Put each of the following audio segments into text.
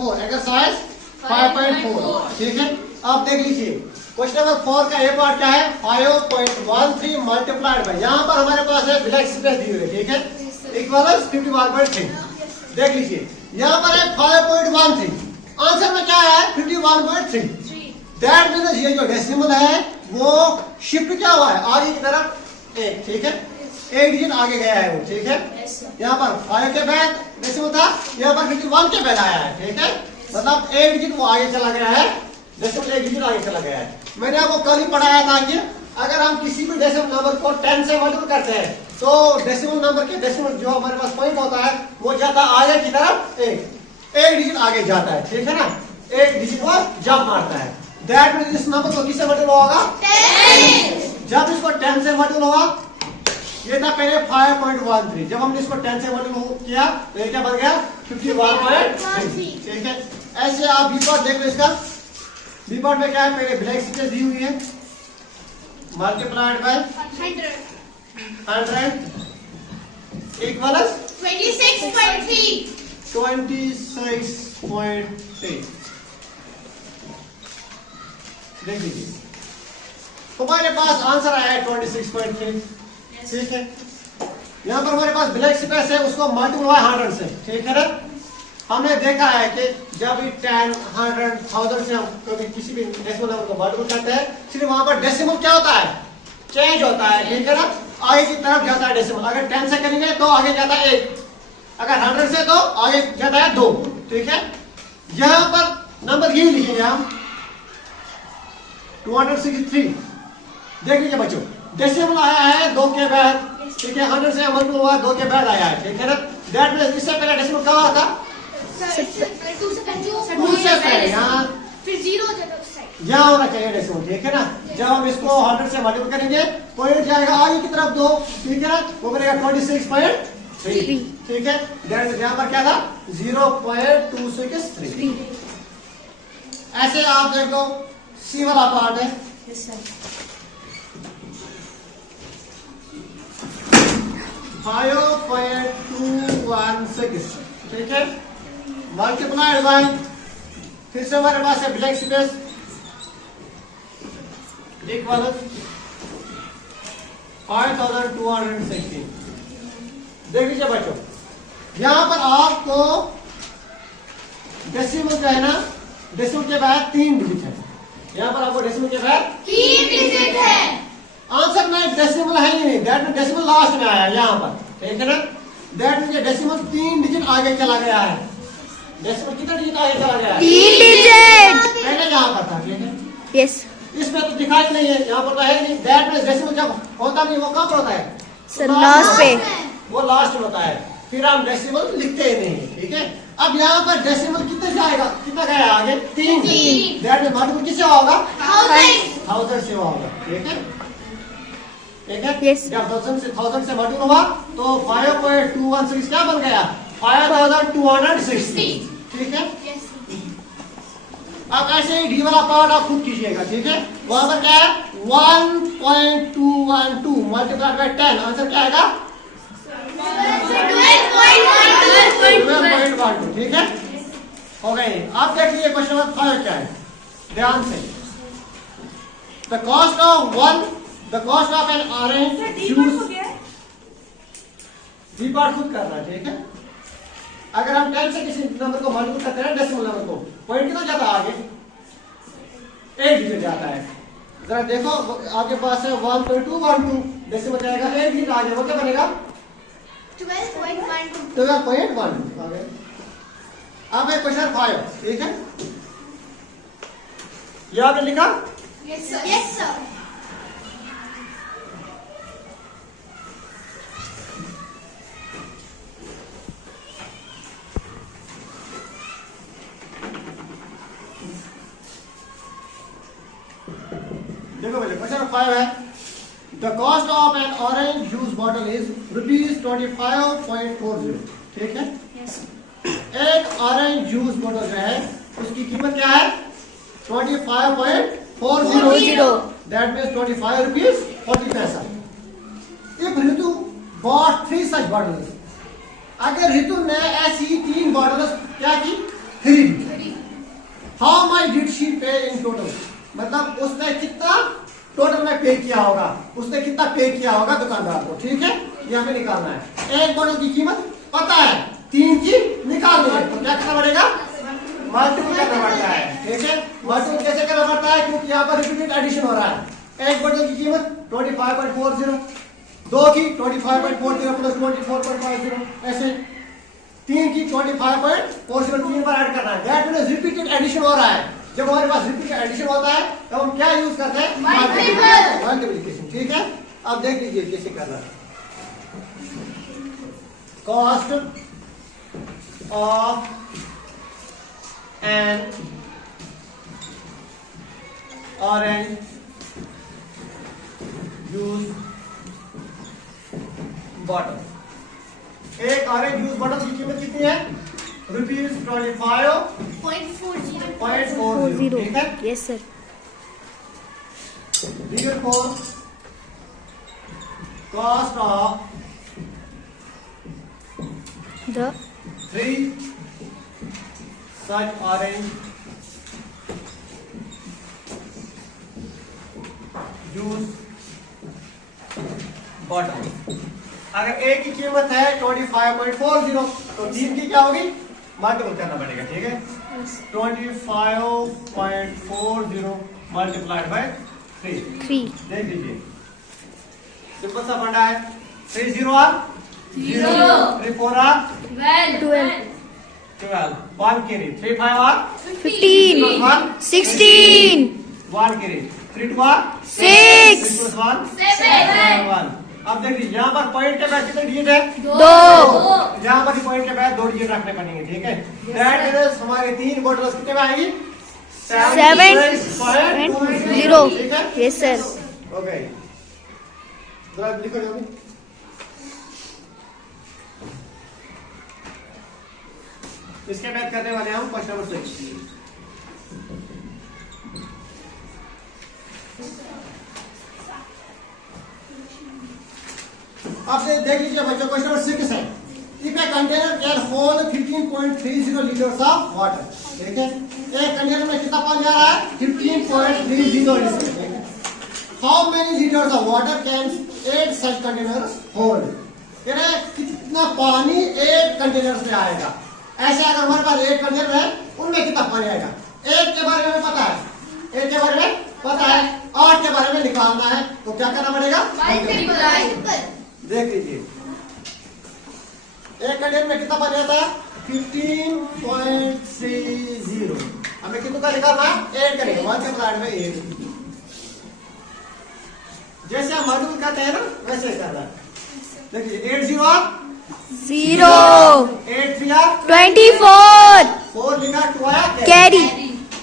5.4, exercise 5.4, ठीक है। अब देख लीजिए क्वेश्चन नंबर 4 का ए पार्ट क्या है, 5.13 मल्टीप्लाइड बाय, यहाँ पर हमारे पास है ब्लैक स्पेस दी हुई है, ठीक है, इक्वल्स 51.3। देख लीजिए यहाँ पर है 5.13, आंसर में क्या है 51.3। दैट मीन्स ये जो डेसिमल है वो शिफ्ट क्या हुआ है आगे की तरफ एक, ठीक है, एक डिजिट आगे गया है वो, ठीक है। यहाँ पर 5 के बाद डेसिमल था, यहाँ पर 51 के बाद आया है, ठीक है, मतलब एक डिजिट वो आगे चला गया है, डेसिमल एक डिजिट आगे चला गया है। मैंने आपको कल ही पढ़ाया था कि अगर हम किसी भी डेसिमल नंबर को 10 से मल्टीप्लाई करते हैं तो डेसिमल नंबर के डेसिमल जो हमारे पास पॉइंट होता है वो जाता आगे की तरफ एक डिजिट आगे जाता है, ठीक है ना, एक डिजिट वो जंप मारता है। दैट मींस इस नंबर को किससे मल्टीप्लाई होगा 10। जब इसको 10 से मल्टीप्लाई होगा, ये था पहले 5.13, जब हमने इसको 10 से मल्टीप्लाई किया तो ये क्या बन गया 51.3, ठीक है। ऐसे आप बी पार्ट देख लो, इसका बी पार्ट में क्या है, पहले ब्लैक स्पेस दी हुई है, मल्टीप्लाइड बाय 100 इक्वल्स 26.3। 26.3। देख लीजिए हमारे पास आंसर आया है 26.3, ठीक है। यहाँ पर हमारे पास ब्लैक स्पेस है, उसको मल्टीप्लाई 100 से, ठीक है ना। हमने देखा है कि जब 10, 100, 1000 से हम कभी किसी भी डेसिमल नंबर को मल्टीप्लाई करते हैं, सिर्फ वहां पर डेसिमल क्या होता है चेंज होता है, ठीक है ना, आगे की तरफ जाता है डेसिमल। अगर 10 से करेंगे तो आगे जाता है 1, अगर 100 से तो आगे जाता है 2, ठीक है। यहाँ पर नंबर यही लिखेंगे हम 263। देख लीजिए बच्चों, डेसिमल आया है 2 के बाद, ठीक है, 100 से मल्टीप्लाई हुआ 2 के बाद आया है, ठीक है ना। दैट मींस इससे पहले डेसिमल कहाँ था 2 से पहले, यहाँ फिर 0 हो जाता है उस साइड, यहाँ होना चाहिए डेसिमल, ठीक है ना। जब हम इसको 100 से मल्टीप्लाई करेंगे पॉइंट जाएगा आगे की तरफ 2, ठीक है ना, वो बनेगा 26.3, ठीक है। दैट मींस यहाँ पर क्या था 0.263। ऐसे आप देख लो सी वाला पार्ट है, यस सर, 5.216, ठीक है, मल्टीप्लाइड बाय, फिर से हमारे पास है ब्लैक स्पेस इक्वल 5216। देख लीजिए बच्चों, यहां पर आपको डेसिमल जो है ना, डेसिमल के बाद 3 डिजिट है, यहां पर आपको डेसिमल के बाद 3 डिजिट है। आंसर में डेसिमल है ही नहीं, दैट मींस डेसिमल लास्ट में आया यहाँ पर, ठीक है ना। दैट मींस डेसिमल 3 डिजिट आगे चला गया है। डेसिमल कितना डिजिट आगे चला गया है 3 डिजिट, पहले यहाँ पर था, ठीक है, यस इसमें तो दिखाई नहीं है, यहाँ पर तो है नहीं। दैट मींस डेसिमल जब होता नहीं वो कहाँ पर होता है सर लास्ट पे, वो लास्ट में होता है, फिर हम डेसिमल लिखते ही नहीं, ठीक है। अब यहाँ पर डेसिमल कितने जाएगा, कितना गया आगे 3, दैट मींस मल्टीपल किससे होगा 1000 से होगा, ठीक है, ठीक है। Yes. जब 1000 से मल्टीपल हुआ तो 5.216 क्या बन गया 5260, ठीक है। अब ऐसे ही डी वाला पार्ट आप खुद कीजिएगा, ठीक है। वहां पर क्या है 1.212 मल्टीप्लाइड बाय 10, आंसर क्या आएगा 12.12, ठीक है, हो गए। आप देख लीजिए क्वेश्चन नंबर 5 क्या है, ध्यान से। The cost of N orange juice, D part खुद करना है, ठीक है। अगर हम 10 से किसी नंबर को मल्टीप्लाई करते हैं डेसिमल नंबर को, पॉइंट कितना जाता है आगे 1 डिजिट जाता है। जरा देखो आपके पास है 1.212, डेसिमल जाएगा 1 डिजिट आगे, वो क्या बनेगा 12.12 आगे। अब है क्वेश्चन 5, ठीक है, ये आपने लिखा यस सर। देखो पहले क्वेश्चन 5 है, the cost of N orange juice bottle is ₹25.40, ठीक है। एक ऑरेंज जूस बॉटल जो है उसकी कीमत क्या है 25.40, दैट मीन्स 25 रुपीज 40 पैसा। If Ritu bought 3 such bottles, अगर रितु ने ऐसी 3 बॉटल्स क्या की खरीदी, हाउ मच डिड शी पे इन टोटल, मतलब उसने कितना टोटल में पे किया होगा, उसने कितना पे किया होगा दुकानदार को। ठीक है, ये हमें निकालना है। एक बोतल की कीमत पता है, 3 की निकालनी है, तो क्या करना पड़ेगा, मल्टीपल करना पड़ता है। ठीक है, मल्टीपल कैसे करना पड़ता है, क्योंकि यहाँ पर रिपीटेड एडिशन हो रहा है। एक बोतल की कीमत 25.40, 2 की 25.40 प्लस 24.50, ऐसे 3 की 25.40 3 बार ऐड करना है। दैट मींस रिपीटेड एडिशन हो रहा है। जब हमारे पास रिपीटेड एडिशन होता है तो हम क्या यूज करते हैं, मल्टीप्लिकेशन। ठीक है, अब देख लीजिए कैसे करना है। Cost of N orange juice bottle, एक ऑरेंज जूस बॉटल की कीमत कितनी है, ₹25.40। ठीक है, Yes, sir. Figure 4, cost of The 3 such orange juice bottle। अगर A की कीमत है 25.40 तो 3 की क्या होगी, मल्टीपल करना पड़ेगा। ठीक है, 25.40 मल्टीप्लाइड बाय 3। 3. देख लीजिए, सिंपल सा फंडा है। 3 0 are 0, 3 4 are 12. 12, 1 carry, 3 5 are 15. 16. 1 carry, 3 2 are 6. 6 1 7। 1। अब देख लीजिए, यहाँ पर पॉइंट के बाद कितने डिजिट है, 2. यहाँ पर पॉइंट के बाद 2 डिजिट रखने पड़ेंगे। ठीक है, दैट मींस हमारे 3 बोतल कितने में आएगी, 7.20. ठीक है, Yes, sir. ओके, जरा लिखो जल्दी। इसके बाद करने वाले हम क्वेश्चन नंबर 6। आप देख लीजिए बच्चों, क्वेश्चन नंबर 6 है, if a container can hold 15.30 litres of water. ठीक है, एक कंटेनर में कितना पानी आ रहा है, 15.30 litre. How many litres of water can 8 such containers hold, कितना पानी एक कंटेनर से आएगा। ऐसे अगर हमारे पास एक कंटेनर है, उनमें कितना पानी आएगा, एक के बारे में पता है, एक के बारे में पता है, 8 के बारे में निकालना है, तो क्या करना पड़ेगा, देख लीजिए, एक कंटेनर में कितना पानी आता है, 15.30। हमें कितना का निकालना है, 8 करेंगे, 1 के प्लाट में 8। जैसे हम मल्टीपल करते हैं ना, वैसे करना है। देखिए, 8 0 आर 0. 8 3 आर 24. 4 लिखा, 2 आया Carry.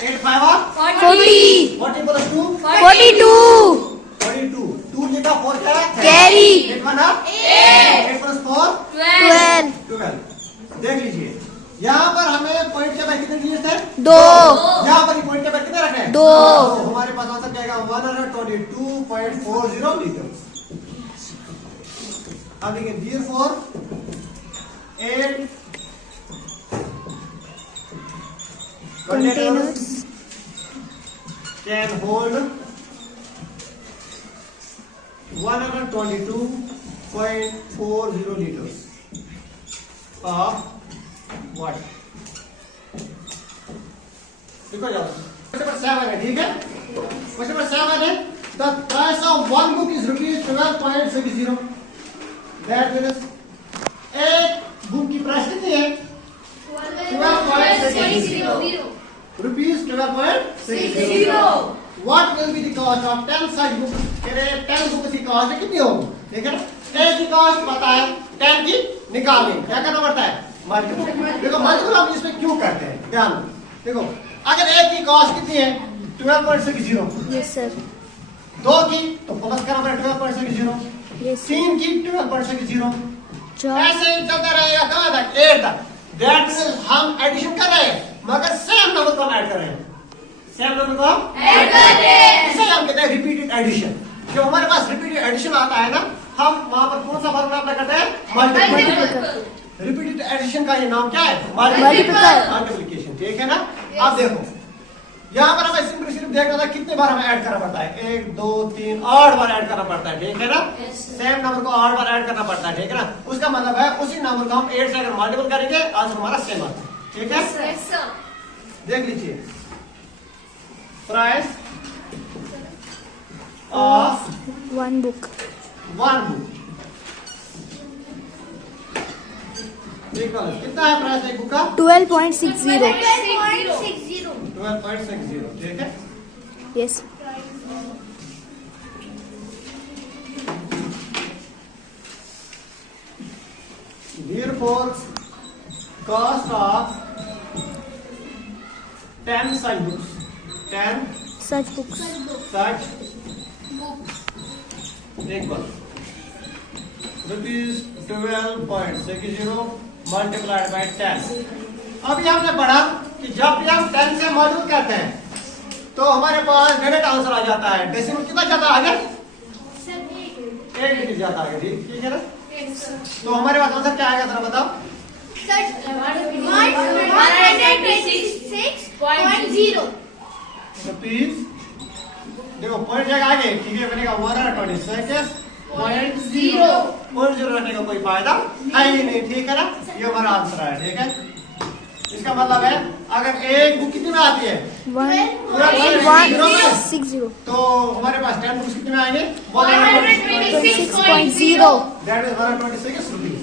8 5 आर 40. 40 प्लस 2 42. 42, 2 लिखा, 4 क्या है, Carry. 8 1 are 8 plus 4 12. 12। देख लीजिए, यहाँ पर हमें पॉइंट के बाद कितने डिजिट थे, 2. यहाँ पर पॉइंट के बाद कितने रखने हैं, 2. तो हमारे पास आंसर क्या आएगा, 122.40 लीटर। अब देखिए, therefore 8 containers can hold 122.40 liters of water। देखो जाओ, क्वेश्चन नंबर 7 है। ठीक है, क्वेश्चन नंबर 7 है, the price of 1 book is ₹12.60। That means एक बुक की प्राइस कितनी है, 12.60 rupees, 12.60। What will be the cost of 10 such books? 10 books की कॉस्ट कितनी होगी, ठीक है ना, एक की कॉस्ट पता है, 10 की निकालनी, क्या करना पड़ता है, मल्टीपल। देखो मल्टीपल हम इसमें क्यों करते हैं, ध्यान देखो, अगर एक की कॉस्ट कितनी है 12.60, Yes, sir. 2 की तो प्लस करना पड़ेगा 12.60, Yes. 3 की 12.60, Job. ऐसे ही चलता रहेगा कहां तक, 8 तक। दैट मींस हम एडिशन कर रहे हैं, मगर सेम नंबर को हम ऐड कर रहे हैं, सेम नंबर को हम ऐड कर रहे हैं, इसे हम कहते हैं रिपीटेड एडिशन। जब हमारे पास रिपीटेड एडिशन आता है ना, हम वहां पर कौन सा फॉर्मूला अप्लाई करते हैं, मल्टीप्लिकेशन। रिपीटेड एडिशन का ये नाम क्या है, मल्टीप्लिकेशन। ठीक है ना, अब देखो यहाँ पर हमें सिर्फ देखना था कितने बार हमें ऐड करना पड़ता है, 1 2 3 8 बार ऐड करना पड़ता है, ठीक है ना। सेम नंबर को 8 बार ऐड करना पड़ता है, ठीक है ना। उसका मतलब है उसी नंबर को हम 8 से अगर मल्टीपल करेंगे आंसर हमारा सेम आता है, ठीक है। Yes, sir. देख लीजिए, price of one book one book कितना है प्राइस एक बुक का? 12.60 12.60. 12.60, ठीक है। Yes Therefore, cost of 10 such books, 10 such books such एक बार रुपीज 12.60 मल्टीप्लाइड बाई 10। अभी हमने पढ़ा कि जब भी हम 10 से मल्टीपल करते हैं तो हमारे पास डायरेक्ट आंसर आ जाता है। डेसिमल कितना जाता है आगे? एक डिजिट जाता है, ठीक है ना। तो हमारे पास आंसर क्या आएगा जरा बताओ। 126.0. रुपीज देखो पॉइंट जाएगा आगे, ठीक है, बनेगा 126.0 0 रखने का कोई फायदा है ही नहीं, ठीक है ना। ये हमारा आंसर है, ठीक है। इसका मतलब है अगर एक बुक कितने में आती है 1.60 तो हमारे पास 10 बुक्स कितने में आएंगे 126.0 दैट इज 126 रुपीज।